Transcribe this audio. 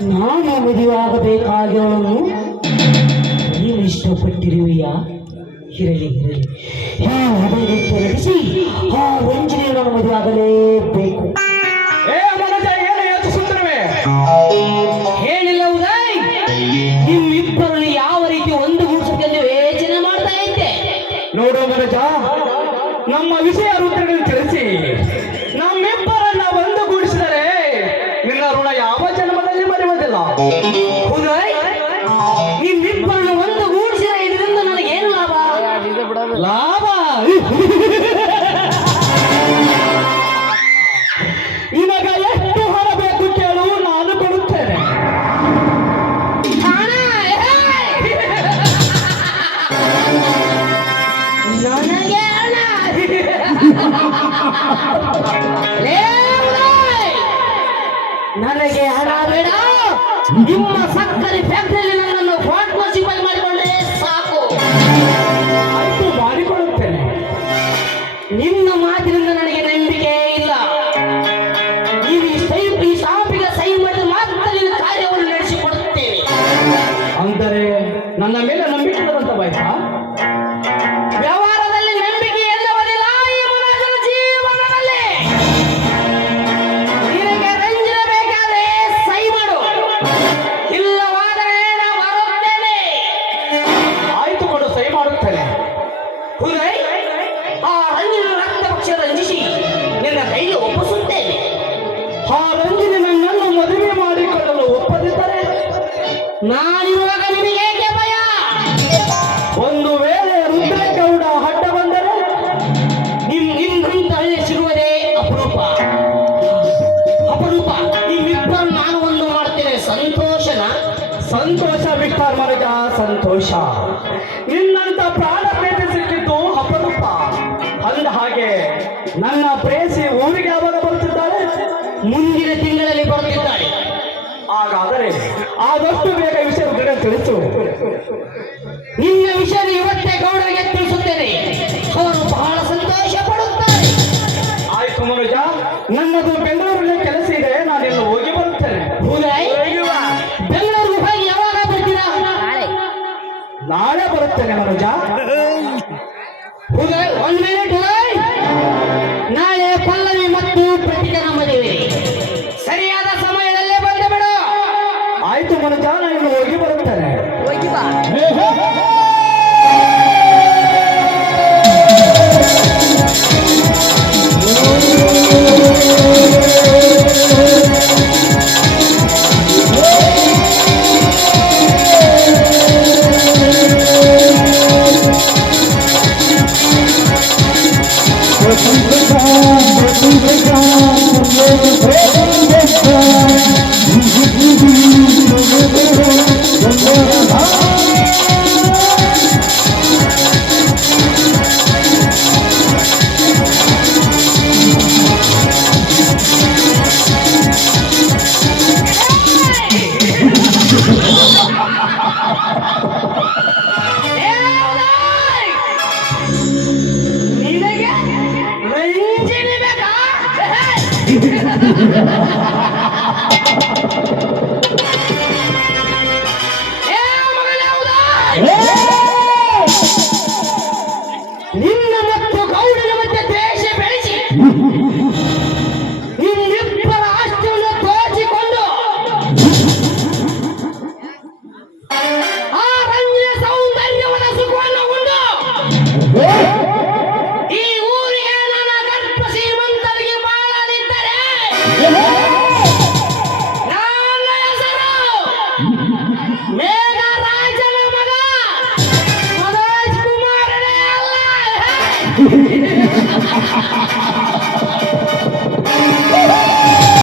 ನಾನು ಮದುವೆಯಾಗಬೇಕಾಗಿರೋನು ನೀನು ಇಷ್ಟಪಟ್ಟಿರುವೆಯಾ? ಇರಲಿ ಇರಲಿ, ನಡೆಸಿ ಆ ರಂಜನೆ ನಾನು ಮದುವೆಯಾಗಲೇಬೇಕು. ಹೇಳಿಲ್ಲ ಉದಯ್, ನಿಮ್ಮಿಬ್ಬರನ್ನು ಯಾವ ರೀತಿ ಒಂದುಗೂಡಿಸಬೇಕೆಂದು ಯೋಚನೆ ಮಾಡ್ತಾ ಇದ್ದೆ. ನೋಡು ಮನಜ, ನಮ್ಮ ವಿಷಯ ರೂಪಗಳನ್ನು ತಿಳಿಸಿ ನಮ್ಮಿಬ್ಬರನ್ನ ಒಂದುಗೂಡಿಸಿದರೆ ನಿನ್ನ ಋಣ ಯಾವ ಜನ್ಮದಲ್ಲಿ ಮರೆಯುವುದಿಲ್ಲ. ಉದಯ್, ನಿಮ್ಮಿಬ್ಬರನ್ನು ಒಂದುಗೂಡಿಸಿದ ಇದರಿಂದ ನನಗೇನು ಲಾಭ? ಲಾಭ ನಿನಗ ಎಷ್ಟು ಹಣ ಬೇಕು ಕೇಳು, ನಾನು ಕೊಡುತ್ತೇನೆ. ನನಗೆ ಹಣ? ನನಗೆ ಹಣ ಬೇಡ. ನಿಮ್ಮ ಸಕ್ಕರೆ ಫ್ಯಾಕ್ಟರಿಯಲ್ಲಿ ನನ್ನನ್ನು ಪಾರ್ಟ್ನರ್ಶಿಪ್ ಮಾಡಿಕೊಂಡ್ರೆ ಸಾಕು. ಆಯ್ತು, ಮಾಡಿಕೊಳ್ಳುತ್ತೇನೆ. ನಿನ್ನ ಮಾತಿನಿಂದ ನನಗೆ ನಂಬಿಕೆ ಇಲ್ಲ. ಈ ಸಾಪಿಗ ಸಹಿ ಮಾಡಿದ ಮಾತ್ರ ನಿನ್ನ ಕಾರ್ಯವನ್ನು ನಡೆಸಿಕೊಡುತ್ತೇನೆ. ಅಂದರೆ ನನ್ನ ಮೇಲೆ ನಂಬಿಕೆ ಇಲ್ಲದಂತವಾಯ್ತಾ? ವ್ಯವಹಾರದಲ್ಲಿ ನಂಬಿಕೆ ಎನ್ನುವುದಿಲ್ಲ ಈ ಮನುಷ್ಯನ ಜೀವನದಲ್ಲಿ. ನಿನಗೆ ರಂಜನೆ ಬೇಕಾದ್ರೆ ಸಹಿ ಮಾಡು, ಇಲ್ಲವಾದರೆ ನಾನು ಬರುತ್ತೇನೆ. ಆಯ್ತು, ಕೊಡು, ಸಹಿ ಮಾಡುತ್ತೇನೆ. ಉದಯ್, ಆ ರಂಜಿನ ರಕ್ತ ಪಕ್ಷ ರಂಜಿಸಿ ನಿನ್ನ ಕೈಗೆ ಒಪ್ಪಿಸುತ್ತೇನೆ. ಆ ರಂಜಿನಿ ನನ್ನನ್ನು ಮದುವೆ ಮಾಡಿಕೊಳ್ಳಲು ಒಪ್ಪದಿದ್ದರೆ ನಾನಿರುವಾಗ ನಿನಗೆ ಏಕೆ ಭಯ? ಒಂದು ವೇಳೆ ರುದ್ರೇಗೌಡ ಅಡ್ಡ ಬಂದರೆ ನಿಮ್ಮಂತ ಹಳ್ಳಿ ಸಿಗುವುದೇ ಅಪರೂಪ. ಅಪರೂಪ. ನಿಮ್ಮಿಬ್ಬರು ನಾನು ಒಂದು ಮಾಡ್ತೇನೆ. ಸಂತೋಷನ? ಸಂತೋಷ ವಿಸ್ತಾರ ಮನಜ, ಸಂತೋಷ. ನಿನ್ನಂತ ಪ್ರಾಣ ಪ್ರೇತಿ ಸಿಕ್ಕಿದ್ದು ಅಪರೂಪ. ಅಂದ ಹಾಗೆ ನನ್ನ ಪ್ರೇಸಿ ಊರಿಗೆ ಯಾವಾಗ ಬರುತ್ತಿದ್ದಾಳೆ? ಮುಂದಿನ ತಿಂಗಳಲ್ಲಿ ಬರುತ್ತಿದ್ದಾಳೆ. ಹಾಗಾದರೆ ಆದಷ್ಟು ಬೇಗ ವಿಷಯ ತಿಳಿಸು. ನಿನ್ನ ವಿಷಯ ಇವತ್ತೇ ಗೌಡರಿಗೆ ತಿಳಿಸುತ್ತೇನೆ. ಅವರು ಬಹಳ ಸಂತೋಷ ಪಡುತ್ತಾರೆ. ಆಯ್ತು ಮನುಜ, ನನ್ನದು ಬೆಂಗಳೂರಲ್ಲಿ ಕೆಲಸ ಇದೆ, ನಾನೆಲ್ಲ ಹೋಗಿ ಬರುತ್ತೇನೆ. ಉದಯ್, ಬೆಂಗಳೂರಿಗೆ ಹೋಗಿ ಯಾವಾಗ ಬರ್ತೀರಾ? ನಾಳೆ ಬರುತ್ತೇನೆ ಮನುಜ. ಉದಯ್, 1 ಮಿನಿಟ್ ಉದಯ್. ನಾಳೆ ಪಲ್ಲವಿ ಮತ್ತು ಪ್ರತಿಕನ ಮದುವೆ. ಸರಿಯಾದ ಸಮಯದಲ್ಲೇ ಬಂದು ಬಿಡು. ಆಯ್ತು ಮನುಜ, ನಾನು ಹೋಗಿ ಬರುತ್ತೇನೆ. ನಿನಗೆ ರಂಜಿನಿ ಬೇಕಾ?